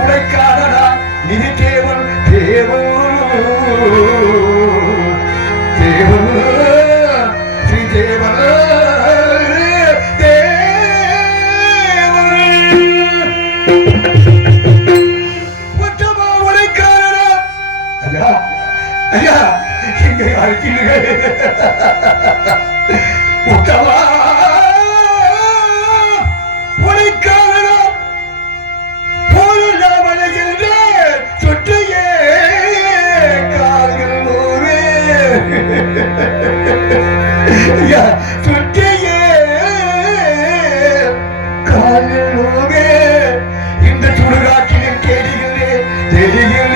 உடைக்காரடா நிதி தேவன் தேவன் தேவன் ஸ்ரீ தேவன் ஐயா எங்க அழைக்கிறீங்க உத்தமா உடைக்காரடா போராமலைகின்ற சுற்றியே கால்கள் நூறு ஐயா சுற்றியே கால்கள் நூறு இந்த சுடுகாட்டில் தேடுகிறேன் தேடுகிறேன்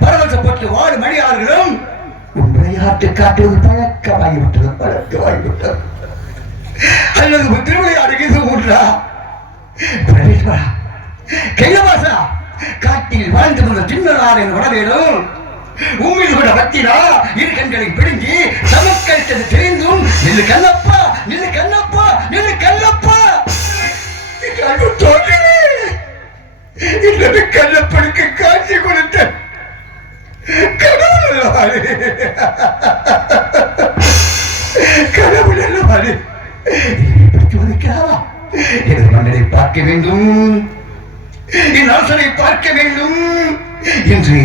பரவசப்பட்டு வாழும் மணியார்களும் விளையாட்டு காட்டுவது பழக்கமாகிவிட்டது அல்லது திருவிளையாடு ஊற்றா கைலவாசா காட்டில் வாழ்ந்து வந்த சின்னனார் என் வடவேலும் உண்மையில் கூட பத்தினா இரு கண்களை பிடுங்கி சமக்களித்தது தெரிந்தும் நில்லு கண்ணப்பா நில்லு கண்ணப்பா நில்லு கண்ணப்பா இன்னது கண்ணப்பனுக்கு காட்சி கொடுத்த கடவுள் அல்லவாறு எனது மன்னரை பார்க்க வேண்டும் என் அரசனை பார்க்க வேண்டும் என்று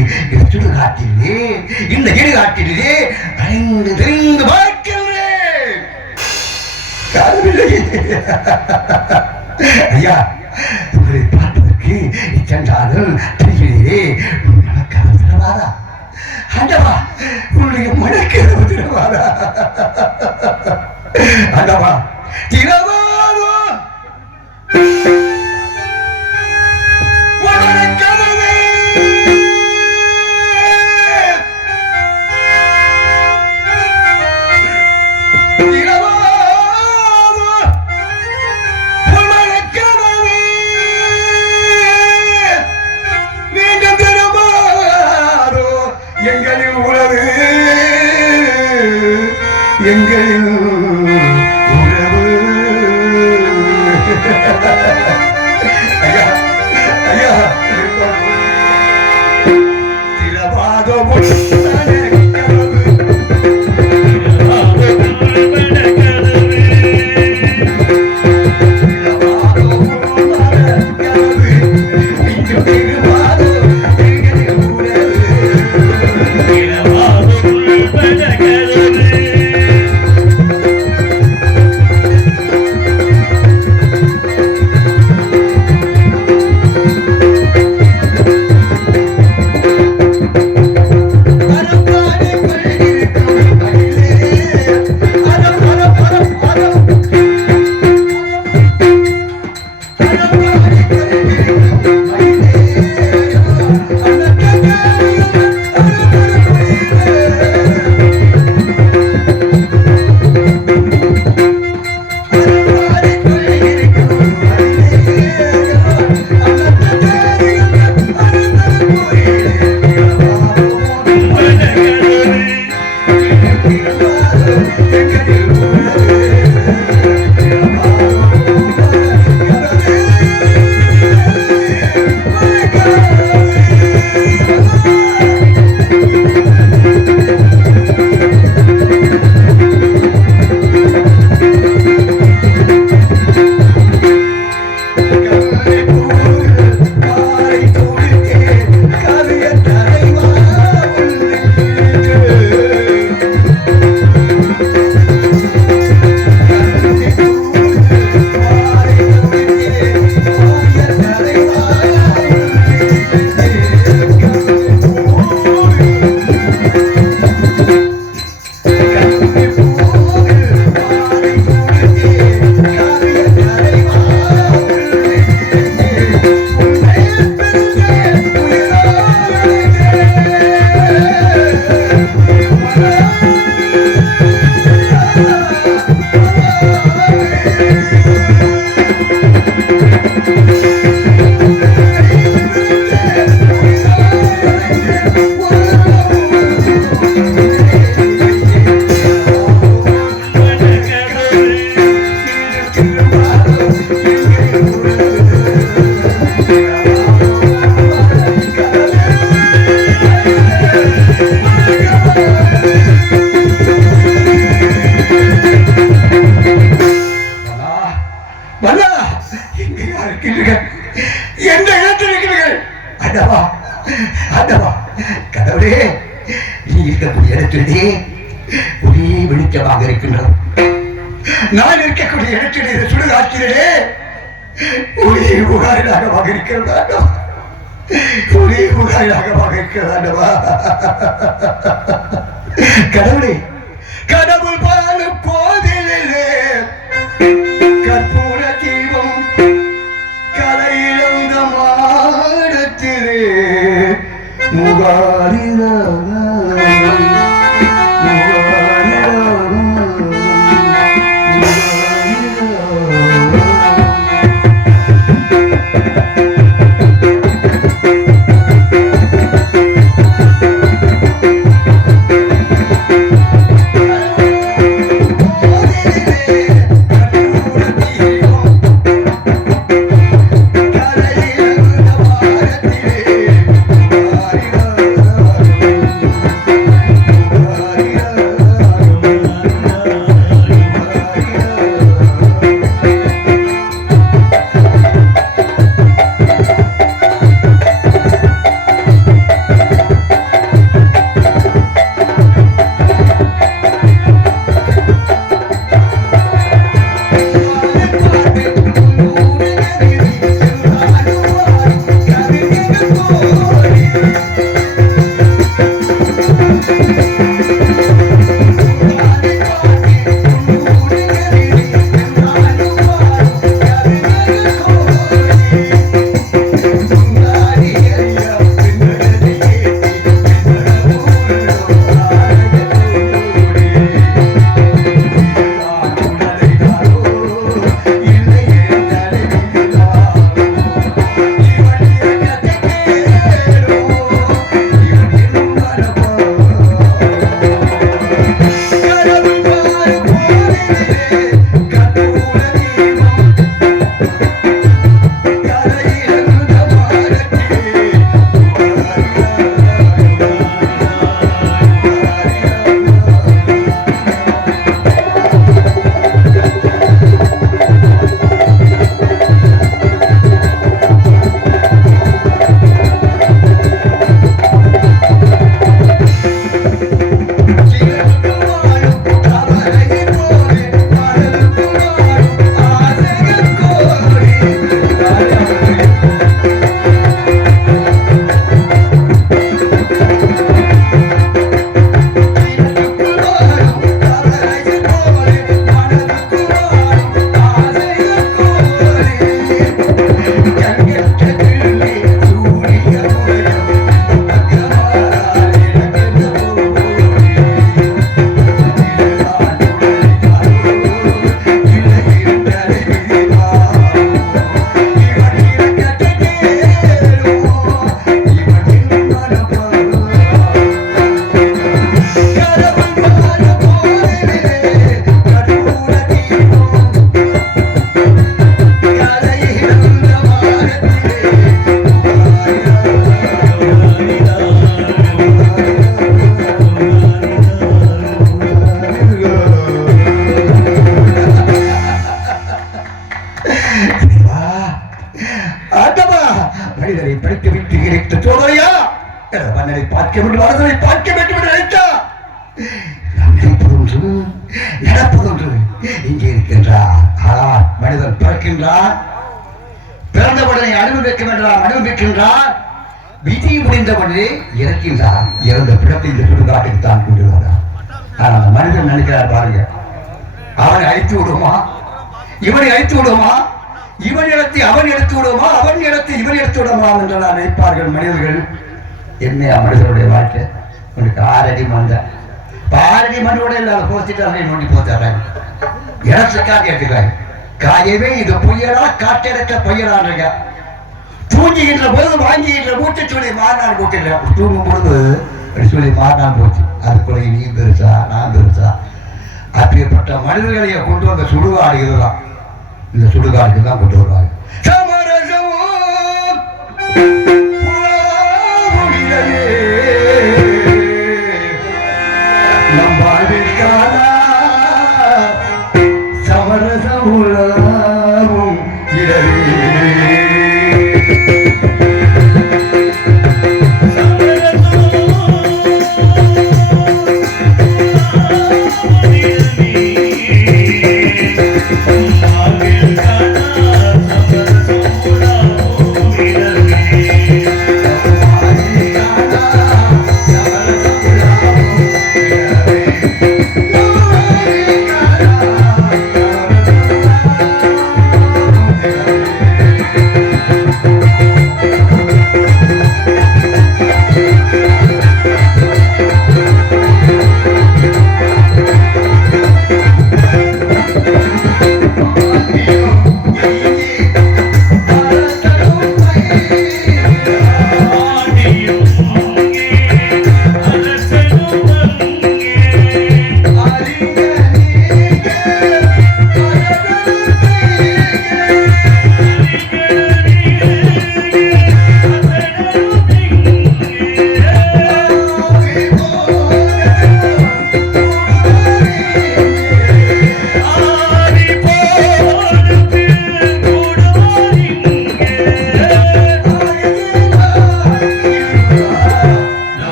சுடுகாட்டிலே இந்த இடுகாட்டிலே அலைந்து தெரிந்து பார்க்கின்றேன். ஐயா, உங்களை பார்ப்பதற்கு சென்றாலும் தெரியலையே நமக்கு அவசரமாதா? ஆண்டவா, உன்னுடைய மனக்கு அவசரமாதா? ஆண்டவா, திரவாதோ எங்களில் உறவு. ஐயா ஐயா, திரவாதோ நீ இருக்கக்கூடிய இடத்திலே ஒரே வெளிச்சமாக இருக்கின்றது. நான் இருக்கக்கூடிய இடத்திலே சுடுகாற்றிலே ஒரே புகாரிலாகமாக இருக்கிறதா? ஒரே புகாரிலாகமாக இருக்கிறதா? கடவுளே, கடவுள் பாலும் கோவிலே கற்பூர தீபம் கலையிழந்த மாடத்திலே முகாரிலா மனிதரை படித்து விட்டு கிடைத்த சோதனையா மன்னரை பார்க்க வேண்டும், அரசனை பார்க்க வேண்டும் என்று நினைத்தா நினைப்பதொன்று நடப்பதொன்று. இங்கே இருக்கின்றார். ஆனால் மனிதன் பிறக்கின்றார், பிறந்தவுடனே அனுபவிக்க வேண்டாம், அனுபவிக்கின்றார். விதி முடிந்தவுடனே இறக்கின்றார். இறந்த பிறத்தை இந்த சுடுகாட்டுக்கு தான் கொண்டு வரார். ஆனால் மனிதன் நினைக்கிறார் பாருங்க, அவனை அழித்து விடுமா, இவனை அழித்து விடுமா, இவன் இடத்தை அவன் எடுத்து விடுமா, அவன் இடத்தை இவன் எடுத்து விடுமா என்று நான் நினைப்பார்கள் மனிதர்கள். என்ன மனிதனுடைய வாழ்க்கை? உனக்கு 6 அடி மந்த, 6 அடி மண்ணோட இல்லாத போச்சுட்டு அவனை நோண்டி போத்தாங்க. இடத்துக்காக எடுத்துக்கிறாங்க. காயவே இது பொய்யடா, காட்டெடுக்க பொய்யடான்றங்க. தூங்கிக்கின்ற போது வாங்கிக்கின்ற மூட்டை சொல்லி மாறினான் போட்டுல, தூங்கும் பொழுது சொல்லி மாறினான் போச்சு. அதுக்குள்ள நீ பெருசா நான் பெருசா. அப்படிப்பட்ட மனிதர்களையே கொண்டு வந்த சுடுகாடு இதுதான். இந்த சுடுகாடுக்கு தான் கொண்டு வருவாங்க. நம் வாழ்விற்கான சமரசமும் இரவே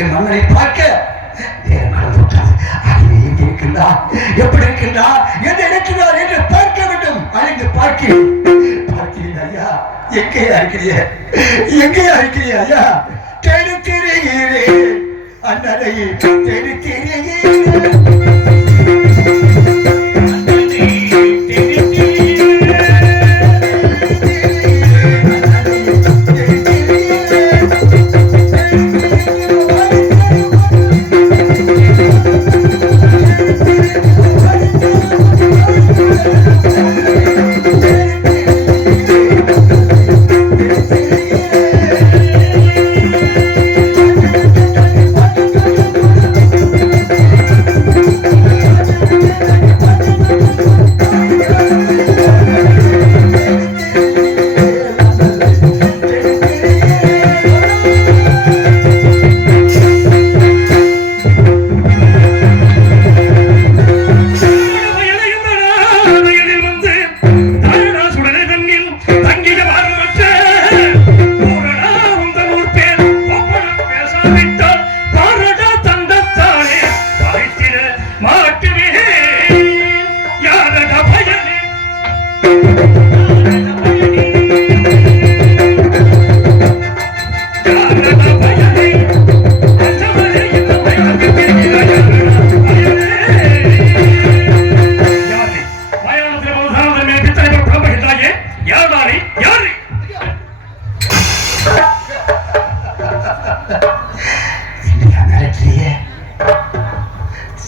என் மன்னனை பார்க்க நேரம் கடந்து விட்டது. அறிவை எங்கே இருக்கின்றார், எப்படி இருக்கின்றார், என்ன இருக்கிறார் என்று பார்க்க வேண்டும். அழைந்து பார்க்கிறேன். ஐயா, எங்கேயா இருக்கிறீ, எங்கேயா இருக்கிறீ ஐயா? தேடி திரிகிறேன் அண்ணனை, தேடி திரிகிறேன்.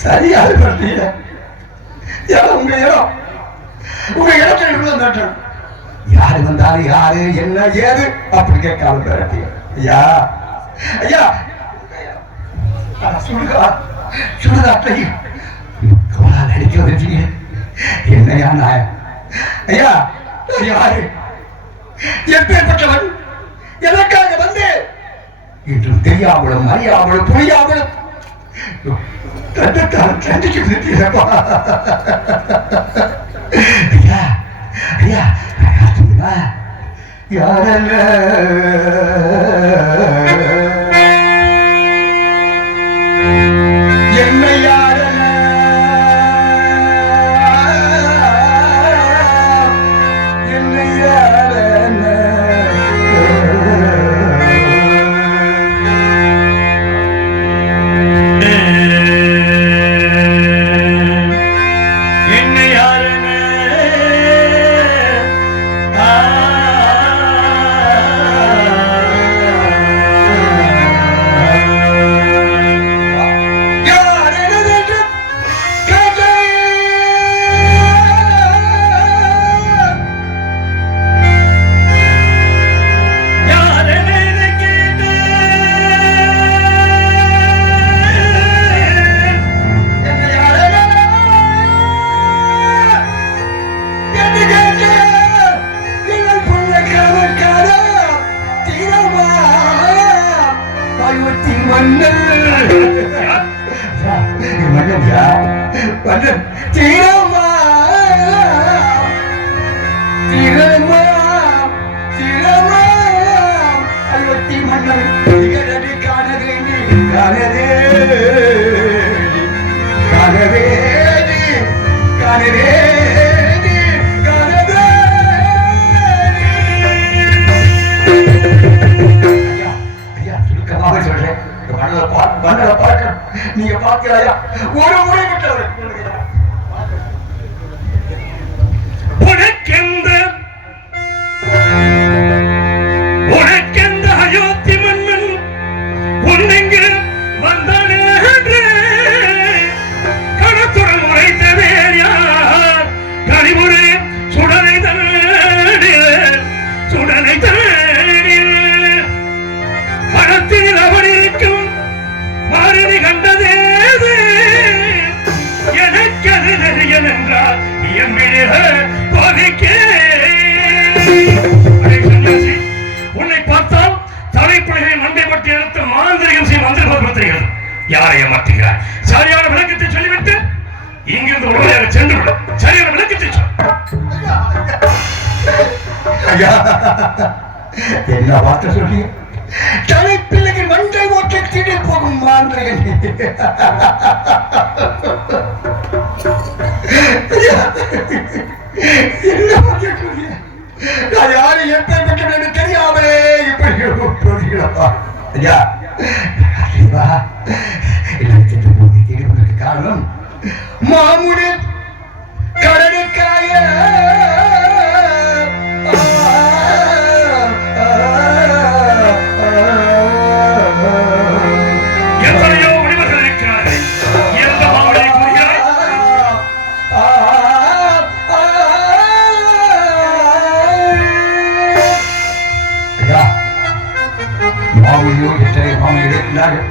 சரியாக பண்றீங்க. உங்க இடம், உங்க இடத்துல யாரு வந்தாலும் யாரு என்ன ஏது அப்படி கேட்காம பேரட்டிய. ஐயா ஐயா சுடுகா சுடுகா அட்டையும் கோலால் அடிக்க வந்தீங்க. என்னையா நாயம்? ஐயா யாரு, எப்பேற்பட்டவன், எதற்காக வந்து என்றும் தெரியாமலும் அறியாமலும் புரியாமலும் ஐயா ஐயா யாரல்ல என்னை யாரல்ல என்னை யாரல்ல அறுபத்தி மன்னன் மன்னன்யா மன்னன் தீரமா தீரமா தீரமா அறுபத்தி மன்னன் நிகழடி காணவே காணவே காணவே காணவே நீங்க பாக்கிறாயா ஒரு முறை விட்டவர் உனக்கெந்த அயோத்தி மன்னன் உன்னெங்கு வந்தானே கணத்துடன் உரைத்ததே யார் கனிமுறை சுடலை தனே சுடலை தனே பணத்தில் அவன் இருக்கும் மாறி கண்டதே எனக்கு அது நெறியன் என்றால் உன்னை பார்த்தால் தலைப்படைகளை மண்டை பற்றி எடுத்து மாந்திரிகம் செய்ய மந்திரப்படுத்துகிறது. யாரை ஏமாற்றுகிறார்? சரியான விளக்கத்தை சொல்லிவிட்டு இங்கிருந்து உடனடியாக சென்று விடும். சரியான விளக்கத்தை சொல். என்ன வார்த்தை சொல்லி தலைப்பிள்ளைகள் மண்டை ஓட்டை தீடி போகும் மாந்திரிகன் என்ன நான் யாரு எப்படி தெரியாமலே இப்படி ஐயா தேடிப்பதற்கு காரணம் மாமுடி கடலுக்காய எத்தனையோ முடிவுகள் இருக்கிறார்கள். எந்த மாமுடியை கூறுகிறாய்? மாமுடியோ எத்தனை மாமுடி இருக்கிறார்கள்.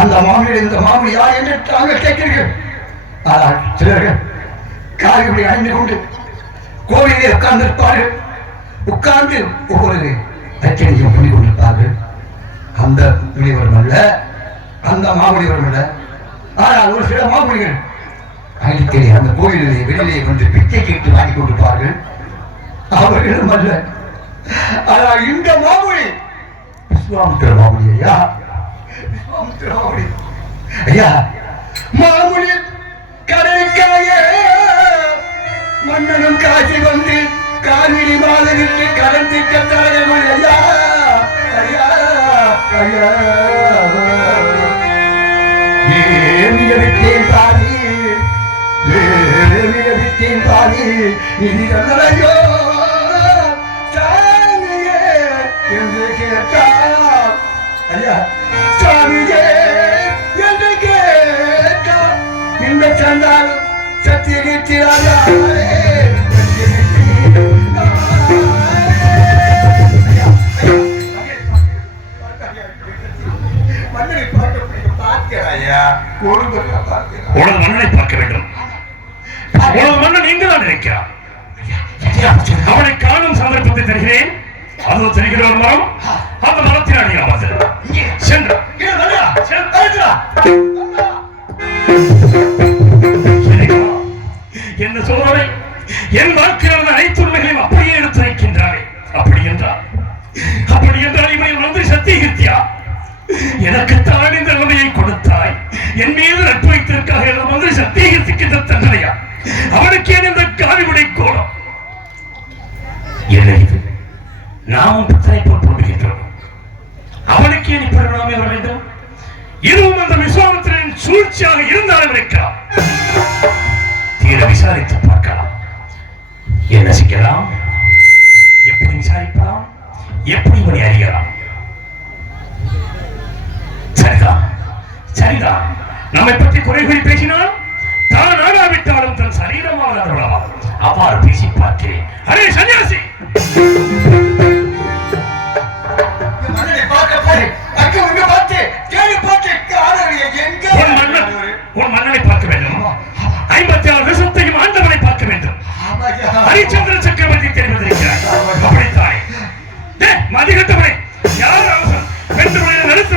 அந்த மாமுடி இந்த மாமுடி யார் என்று தாங்கள் கேட்கிறீர்கள். ஆனால் சிலர்கள் காய்கறி அணிந்து கொண்டு கோவிலே உட்கார்ந்திருப்பார்கள். உட்கார்ந்து ஒவ்வொரு பிரச்சனையும் பண்ணி கொண்டிருப்பார்கள். அந்த முனிவரும் அல்ல, அந்த மாமுனிவரும் அல்ல. ஆனால் ஒரு சில மாமுனிகள் அடிக்கடி அந்த கோவிலிலே வெளியிலே வந்து பிச்சை கேட்டு வாங்கி கொண்டிருப்பார்கள். அவர்களும் அல்ல. ஆனால் இந்த மாமுனி விஸ்வாமித்திர மாமுனி ஐயா, விஸ்வாமித்திர மாமுனி ஐயா, மாமுனி கடற்காய மன்னனும் காட்சி வந்து காவிரி மாதவிட்டு கடன் திட்டத்தார்கள் ஐயா ஐயா ஐயா ஏமியவிட்டேன் பாதி ஏமியவிட்டேன் பாதி இது நல்லையோ சாமியே என்று கேட்டார் ஐயா சாமியே என்று கேட்டார் இந்த சந்தாலும் சத்தியகீர்த்திராஜா உனது மன்னனை பார்க்க வேண்டும். உனது மன்னன் இங்குதான் இருக்கிறான். அவனை காணும் சந்தர்ப்பத்தை தருகிறேன். அதோ தெரிகிற ஒரு மரம், அந்த மரத்தின் அடி அமர்ந்து சென்று என்ன சொல்றாரே, என் வாழ்க்கையில் அனைத்து உண்மைகளையும் அப்படியே எடுத்து வைக்கின்றாரே. அப்படி என்றால் இவனை வந்து சத்தியகீர்த்தியா, எனக்கு தான் இந்த நிலைமையை கொடுத்தாய், என் மீது நட்பு வைத்திருக்காக வந்து சத்தியகீர்த்திக்கின்ற தண்டனையா? அவனுக்கு ஏன் இந்த காவிவுடை கோலம்? என்ன இது? நாமும் பித்தனை போல் போடுகின்றோம். அவனுக்கு ஏன் இப்படி நாமே வர வேண்டும்? இதுவும் அந்த விஸ்வாமித்திரனின் சூழ்ச்சியாக இருந்தாலும் இருக்கலாம். தீர விசாரித்து பார்க்கலாம். என்ன செய்யலாம்? எப்படி விசாரிக்கலாம்? எப்படி இவனை அறியலாம்? சரிதான், சரிதான். நம்மை பற்றி குறைகள் பேசினால் தான் ஆடாவிட்டாலும் தன் சரீரமாக அவ்வாறு பேசி பார்க்கிறேன். அரே சன்னியாசி, உன் மன்னனை பார்க்க வேண்டும். 56 வருஷத்தையும் ஆண்டவனை பார்க்க வேண்டும். ஹரிச்சந்திர சக்கரவர்த்தி தெரிவதற்கிறார். அப்படித்தானே? மதிகட்டவனை யார் அவசரம் வென்று நடுத்து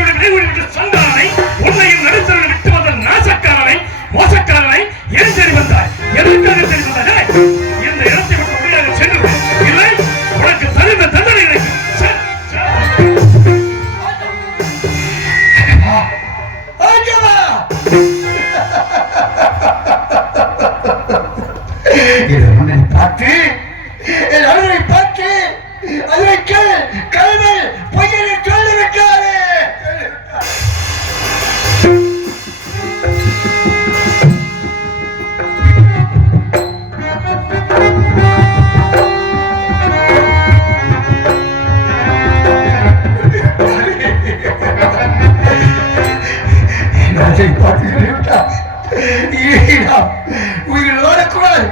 அதை பார்த்து சொல்லிவிட்டார். உயிர் வாழக்கூடாது.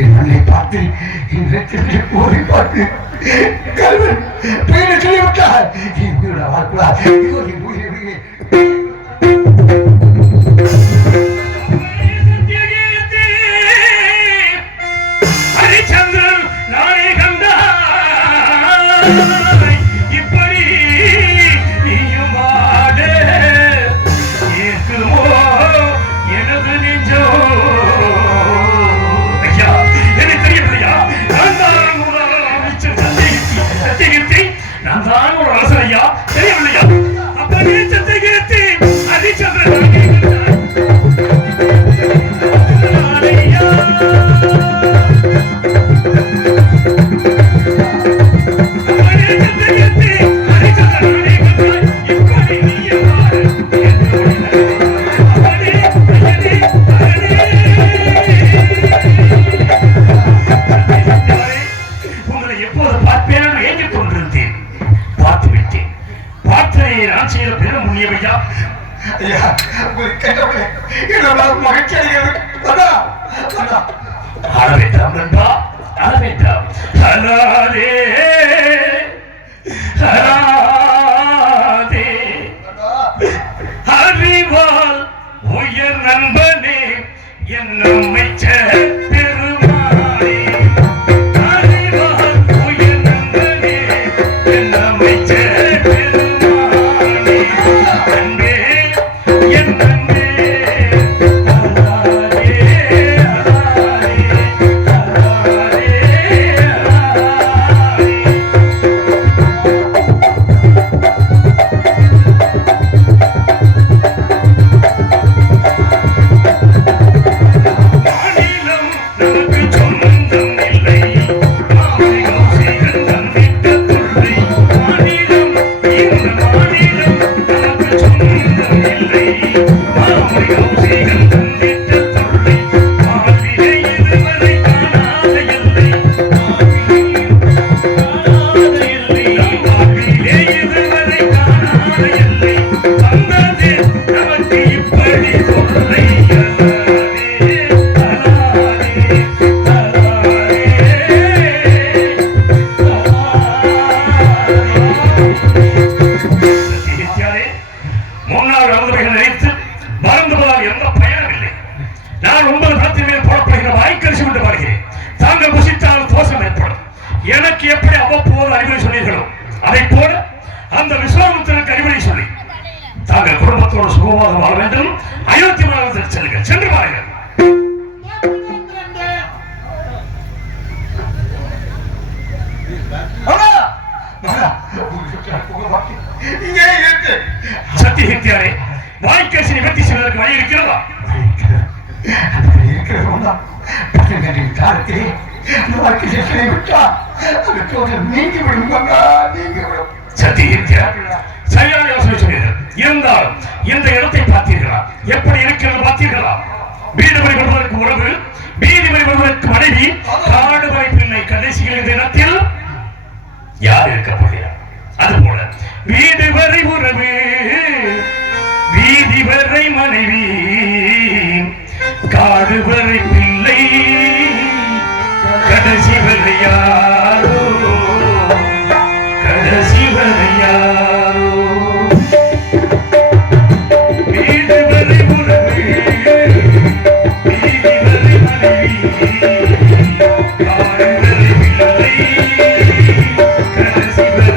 என் மண்ணை பார்த்து என் ஓடி பார்த்து கல்வன் பெயரை சொல்லிவிட்டார். என் உயிரோட வாழக்கூடாது. ஹரிச்சந்திரன் நானே கண்டா இப்படி நீயும் வாட ஏற்குமோ எனது நெஞ்சோ. ஐயா என்ன தெரியவில்லையா? நான் தான் ஒரு அமைச்சர் சத்தியகீர்த்தி. நான் தான் ஒரு அரசர் ஐயா, தெரியவில்லையா? அப்படியே சத்தியகீர்த்தி ஹரிச்சந்திரன் அறிவால் உயர் நண்பனே என் அமைச்சர் பெருமானே. அறிவால் உயர் நண்பனே என் அமைச்சர் பெருமானே. அன்பே என் அன்பே அலாரே அலாரே அலாரே அலாரே. எனக்கு எப்படி அவ்வப்போது அறிவுரை சொன்னீர்களோ அதை போல அந்த விஸ்வாமித்திரனுக்கு அறிவுரை சொல்லி தாங்கள் குடும்பத்தோடு சுகமாக வாழ வேண்டும். அயோத்தி மாநகரத்திற்கு செல்லுங்கள், சென்று பாருங்கள். சத்தியகித்தியாரே, வாய்க்கேசி நிவர்த்தி செய்வதற்கு வழி இருக்கிறதா? சத்தியகித்தியா, சரியான யோசனை சொன்னீர்கள். இருந்தாலும் இந்த இடத்தை பார்த்தீர்களா? எப்படி இருக்கிறது பார்த்தீர்களா? வீடு வரை வருவதற்கு உறவு, வீதி வரை வருவதற்கு மனைவி, காடு வரை பிள்ளை. கடைசியில் இந்த இடத்தில் யார் இருக்க போகிறார்? அதுபோல வீடு வரை உறவு, வீதி வரை மனைவி, காடு வரை பிள்ளை, கடைசி வரை யாரோ, கடைசி வரை யாரோ. வீடு வரை உறவு, வீதி வரை மனைவி, காடு வரை பிள்ளை, கடைசி வரை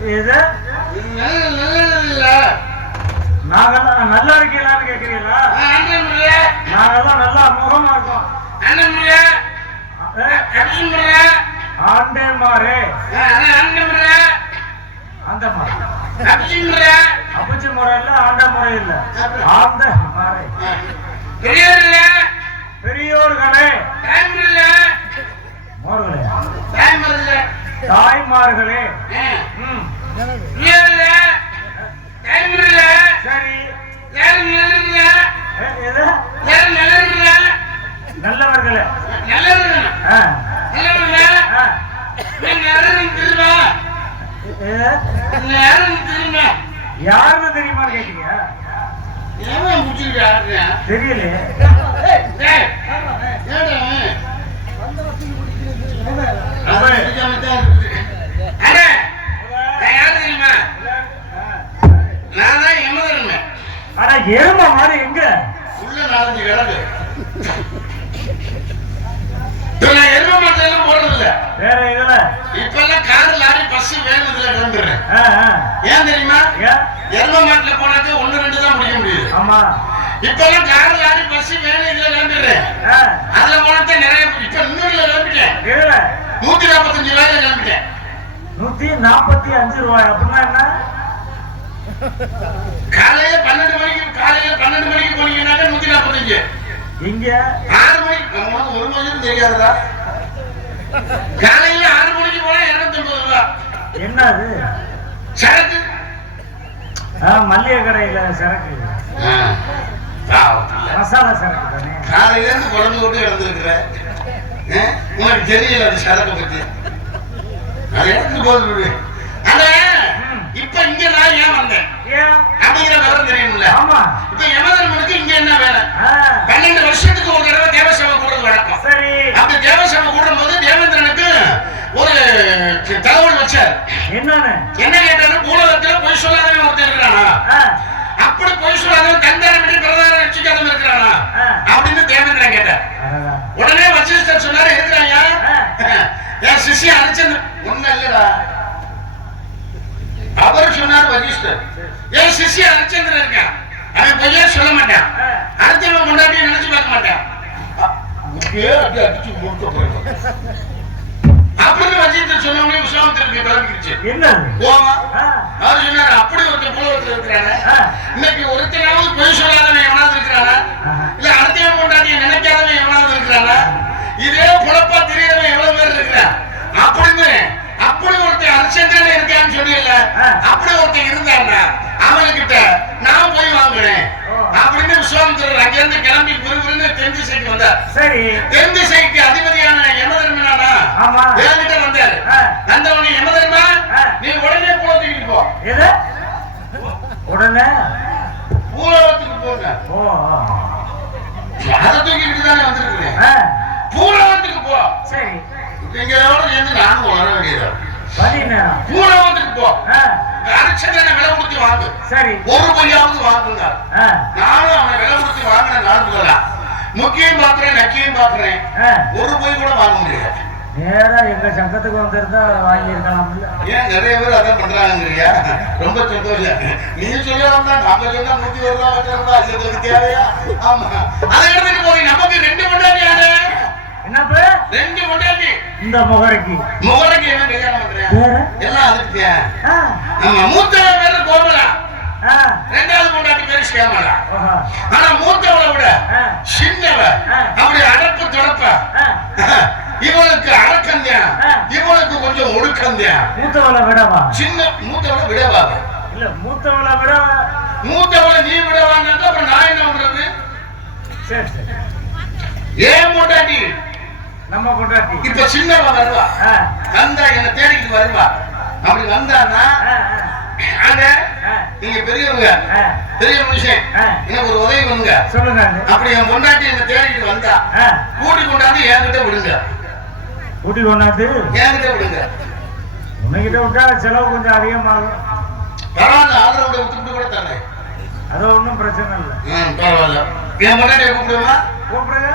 இது நாங்கெல்லாம் நல்லா இருக்கீங்களான்னு கேக்குறீங்களா? நாங்கெல்லாம் நல்லா முகமா இருக்கோம். ஆண்டேமாரே அந்த முறை அப்புச்சி முறை இல்ல, ஆண்ட முறை இல்ல, ஆண்ட மாறை. பெரியோர்களே தாய்மார்களே, சரி நல்லவர்களே, யாருன்னு தெரியுமான்னு கேட்டீங்க? தெரியலையே. ஆனா எருமை மாதிரி எங்க உள்ள 4 கிழக்கு எருமை மாட்டை எல்லாம் போடுறது இல்ல. வேற இதுல இப்ப எல்லாம் கார் லாரி பஸ் வேணுதுல கிளம்பிடுறேன். ஏன் தெரியுமா? எருமை மாட்டுல போனாக்க 1-2 தான் முடிக்க முடியுது. ஆமா, இப்ப எல்லாம் கார் லாரி பஸ் வேணும் இதுல கிளம்பிடுறேன். அதுல போனத நிறைய இப்ப இன்னொருல கிளம்பிட்டேன். 145 ரூபாயில கிளம்பிட்டேன். 145 ரூபாய் அப்படின்னா என்ன? காலையில 12 மணிக்கு போனீங்கன்னாக்க 145. இங்க 6 மணிக்கு நமக்கு 1 மணிக்கு தெரியாதுடா. காலையில 6 மணிக்கு போனா 250 ரூபாய். என்னது சரக்கு? மல்லிகை கடையில சரக்கு, மசாலா சரக்கு தானே. காலையில இருந்து குழம்பு விட்டு இறந்துருக்குற உனக்கு தெரியல அது சரக்கு பத்தி. அது எடுத்து போது. ஆனா இப்ப இங்க நான் ஏன் வந்தேன் அப்படிங்கிற விவரம் தெரியும்ல. இப்ப யமதர்மனுக்கு இங்க என்ன வேலை? 12 வருஷத்துக்கு ஒரு தடவை தேவசபை கூடுறது வழக்கம். அப்படி தேவசபை கூடும் போது தேவேந்திரனுக்கு ஒரு தகவல் வச்சார். என்ன கேட்டாரு? பூலகத்துல பொய் சொல்லாதவன் ஒருத்தர் இருக்கிறானா, அப்படி பொய் சொல்லாதவன் கந்தாரம் விட்டு பிரதாரம் ரட்சிக்காதவன் இருக்கிறானா அப்படின்னு தேவேந்திரன் கேட்டார். உடனே வசிஷ்டர் சொன்னாரு, இருக்கிறாயா என் சிஷ்ய அரிச்சந்திரன். ஒண்ணு இல்லடா அவர் சொன்னார் வசிஷ்டர், என் சிஷ்ய அரிச்சந்திரன் இருக்கான், அவன் பொய்யா சொல்ல மாட்டான், அடுத்தவன் முன்னாடி நினைச்சு பார்க்க மாட்டான் அப்படின்னு வசிஷ்டர் சொன்ன விஸ்வாமித்திரனுக்கு கிளம்பிடுச்சு. அவர் சொன்னார், அப்படி ஒருத்தர் பூலகத்துல இருக்கிறாங்க, இன்னைக்கு ஒருத்தனாவது பொய் சொல்லாதவன் எவனாவது இருக்கிறானா, இல்ல அடுத்தவன் முன்னாடி நினைக்காதவன் எவனாவது இருக்கிறானா, இதே புலப்பா தெரியறவன் எவ்வளவு பேர் இருக்கிறான் அப்படின்னு. அப்படி ஒருத்தன் அரிச்சந்திரன் இருக்கான்னு சொன்னீங்கல்ல, அப்படி ஒருத்தன் இருந்தான்னா அவன்கிட்ட நான் போய் வாங்குறேன் அப்படின்னு விஸ்வாமித்திரர் அங்கிருந்து கிளம்பி விறுவிறுன்னு தென்திசைக்கு வந்தார். தென்திசைக்கு அதிபதியான யமதர்மனானா என்கிட்ட வந்தாரு. வந்தவனே, யமதர்மா நீ உடனே பூலகத்துக்கு போ. உடனே பூலகத்துக்கு போங்க. அதை தூக்கிட்டு தானே வந்திருக்கிறேன். பூலகத்துக்கு போ. சரி, இங்க இருந்து நானும் வர வேண்டியது. பூலகத்துக்கு போ. அரிச்சந்திரனை விலை கொடுத்து வாங்கு. சரி, ஒரு பொய்யாவது வாங்குங்க. நானும் அவனை விலை கொடுத்து வாங்கின நாள் முக்கியம் பாக்குறேன், நக்கியும் பாக்குறேன், ஒரு பொய் கூட வாங்க முடியாது. நேரா எங்க சங்கத்துக்கு வந்திருந்தா வாங்கி இருக்கலாம். ஏன் நிறைய பேர் அதான் பண்றாங்கறியா? ரொம்ப சந்தோஷம். நீ சொல்லலாம் தான், நாம சொன்னா 101 ரூபாய் வச்சிருந்தா அது தேவையா? ஆமா, அதை எடுத்துட்டு போய் நமக்கு 2 பொண்டாட்டி யாரு? என்னப்ப 2 பொண்டாட்டி. இந்த முகரைக்கு என்ன கல்யாணம் பண்றேன் எல்லாம் அதுக்கு. ஆமா, மூத்தவ பேரு கோமலா, 2வது பொண்டாட்டி பேரு சேமலா. ஆனா மூத்தவளை விட சின்னவ அப்படி அடப்பு தொடப்ப, இவளுக்கு அடக்கந்தியான், இவளுக்கு கொஞ்சம் ஒடுக்கந்தியான். மூத்தவளை விடவா? மூத்தவளை விடவா? இல்ல, மூத்தவளை விடவா. மூத்தவளை நீ விடவான்னு அப்புறம் நான் என்ன பண்றது? சரி சரி, ஏன் பொண்டாட்டி நம்ம பொண்டாட்டி. இப்ப சின்னவ வருவா, வந்தா என்ன தேடிக்கிட்டு வருவா. அப்படி வந்தான்னா அங்க நீங்க பெரியவங்க, பெரிய மனுஷன், எனக்கு ஒரு உதவி பண்ணுங்க. சொல்லுங்க. அப்படி என் பொண்டாட்டி என்ன தேடிக்கிட்டு வந்தா கூட்டி கொண்டாந்து என்கிட்ட விடுங்க. கூட்டி கொண்டாந்து என்கிட்ட விடுங்க. உன்கிட்ட விட்டா செலவு கொஞ்சம் அதிகமாகும். பரவாயில்ல, ஆதரவோட விட்டுட்டு கூட தரேன். அது ஒன்றும் பிரச்சனை இல்லை. பரவாயில்ல. என் பொண்டாட்டியை கூப்பிடுவா? கூப்பிடுங்க.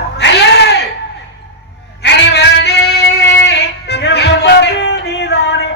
நீதானே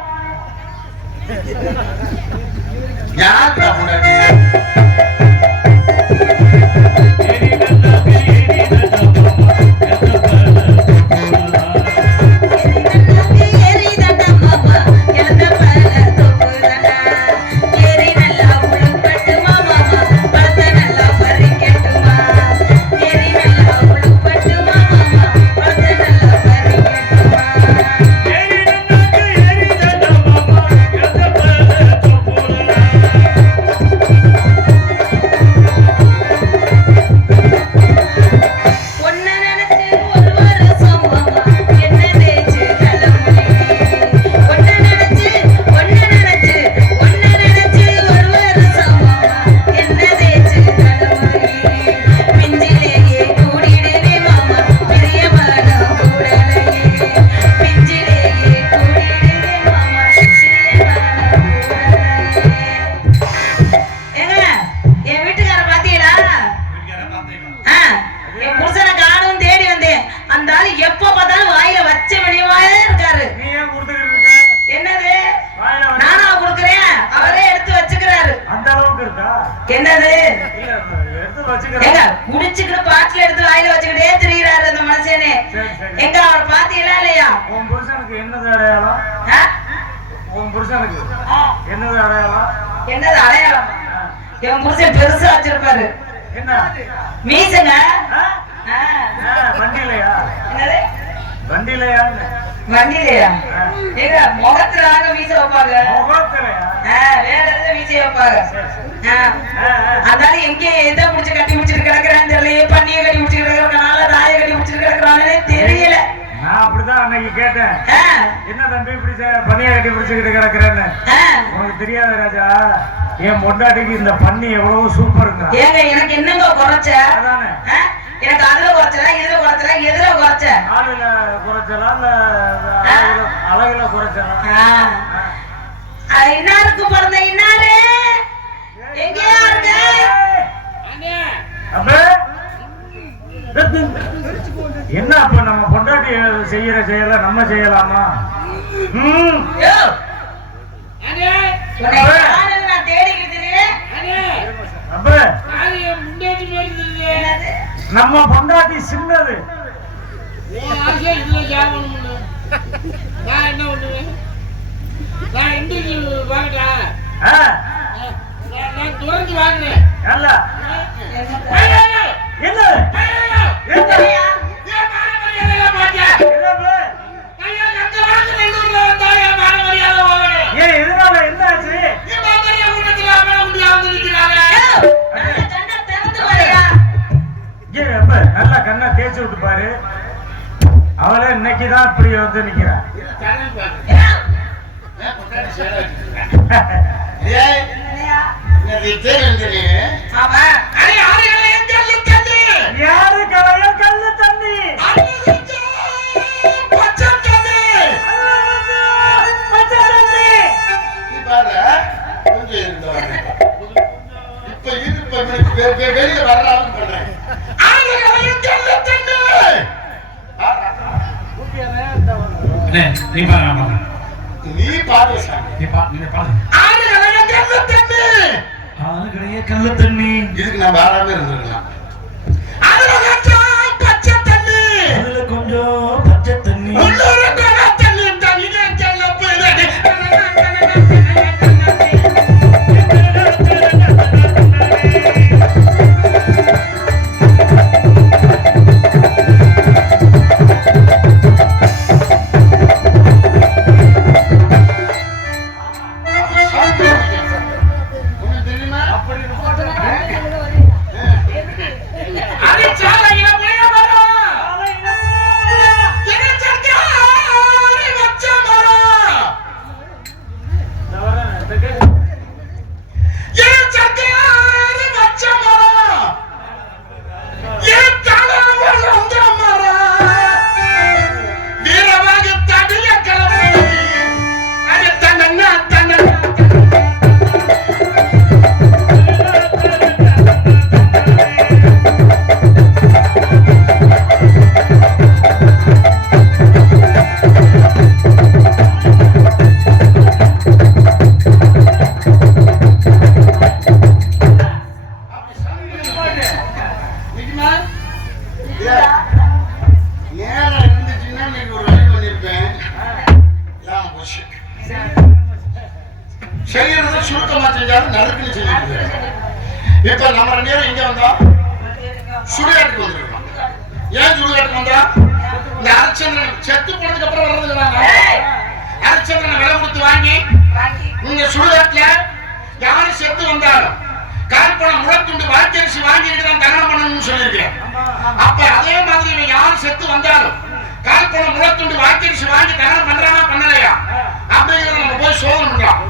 சரி, சரி. எங்க அவரை பாத்தீங்களா இல்லையா? உன் புருஷனுக்கு என்னது அடையாளம்? ஆ? உன் புருஷனுக்கு ஆ. என்னது அடையாளம்? என்னது அடையாளம்? ஆ. என் புருஷன் பெருசா வச்சிருப்பாரு என்ன? மீசங்க. ஆ? ஆ. ஆ, வண்டியிலையா? என்னது வண்டியிலையா? வண்டியிலையா? ஆ. எங்க முகத்துலாக மீச வைப்பாங்க. முகத்திலையா? வேற எதாவது மீச வைப்பாங்க. ஆ. ஆ, ஆ. அதனால எங்க எதை முடிச்சு கட்டி முடிச்சிட்டு கிடக்குறான்னு தெரியல. பண்ணிய கட்டி முடிச்சு கிடக்குறதுனால ராய கட்டி முடிச்சிட்டு கிடக்குறானே தெரியல. நான் அப்படிதான் அன்னைக்கு கேட்டேன். ஆ. என்ன தம்பி இப்படி பனியா கட்டி பிடிச்சுக்கிட்டு கிடக்குறேன்னு. ஆ. உனக்கு தெரியாத ராஜா, என் பொண்டாட்டிக்கு இந்த பண்ணி எவ்வளவு சூப்பருங்க. ஏங்க எனக்கு என்னங்க குறைச்ச? அதானே. ஆ? எனக்கு அதுல குறைச்சல, இதுல குறைச்சல, எதுல குறைச்ச? ஆளுல குறைச்சலா இல்ல அழகுல குறைச்சலா? இன்னாருக்கு பிறந்த இன்னாரு எங்கேயா இருக்க? அப்ப என்ன அப்ப நம்ம பொண்டாட்டி செய்யற செயல நம்ம செய்யலாமா? யோ, உன்னை யாருன்னு நான் தேடிக்கிட்டு இருக்கேன். அப்ப என்னது? நம்ம பொண்டாட்டி சின்னது. ஆ, அல்ல. என்ன? என்னய்யா? ஏன் எதனால என்ன ஆச்சு? யோ, நல்ல கண்ணை திறந்து பாருயா. ஏன் அப்ப நல்லா கண்ணை தேய்ச்சி விட்டு பாரு. அவளே இன்னைக்குதான் இப்படி வந்து நிக்கிறா. யோ, ஏய், என்னய்யா? என்னது தெரியுது? ஆமா. யாரு கலைய கல்லு தண்ணி? பச்சை தண்ணி. நீ பாரு, கொஞ்சம் இருந்து வரேன். இப்ப வெளியே வரலாம்னு பண்றேன். நீ பாரு, நீ பாரு சாமி. நீங்க பாரு. ஆறு கடைய கல்ல தண்ணி. இதுக்கு நான் வாராம இருந்திருக்கலாம். அதுல கொஞ்சம் பச்சை தண்ணி. உனக்கு தெரியுமா? அப்படி இருக்கும். செய்யறது சுருக்கமா செஞ்சாலும் நறுக்குன்னு செஞ்சுட்டு இப்ப நம்ம 2 பேரும் இங்க வந்தோம், சுடுகாட்டுக்கு வந்திருக்கோம். ஏன் சுடுகாட்டுக்கு வந்தா? இந்த அரிச்சந்திரன் செத்து போனதுக்கு அப்புறம் வர்றது இல்ல. அரிச்சந்திரனை விலை கொடுத்து வாங்கி நீங்க சுடுகாட்டுல யாரு செத்து வந்தாலும் கால்பணம் முழத்துண்டு வாய்க்கரிசி வாங்கிட்டு தான் தகனம் பண்ணணும்னு சொல்லியிருக்கேன். அப்ப அதே மாதிரி இவன் யாரு செத்து வந்தாலும் கால்பணம் முழத்துண்டு வாய்க்கரிசி வாங்கி தகனம் பண்றானா பண்ணலையா அப்படிங்கிறத நம்ம போய் சோதனை பண்ணலாம்.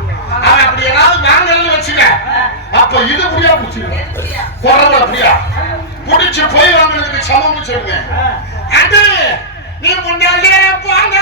அவன் அப்படி ஏதாவது வாங்கலன்னு வச்சுக்க, அப்ப இது புரியா புடிச்சிருவேன், குறவு அப்படியா புடிச்சு போய் வாங்கினதுக்கு சமம்னு சொல்லுவேன். அது நீ முன்னாடியே போங்க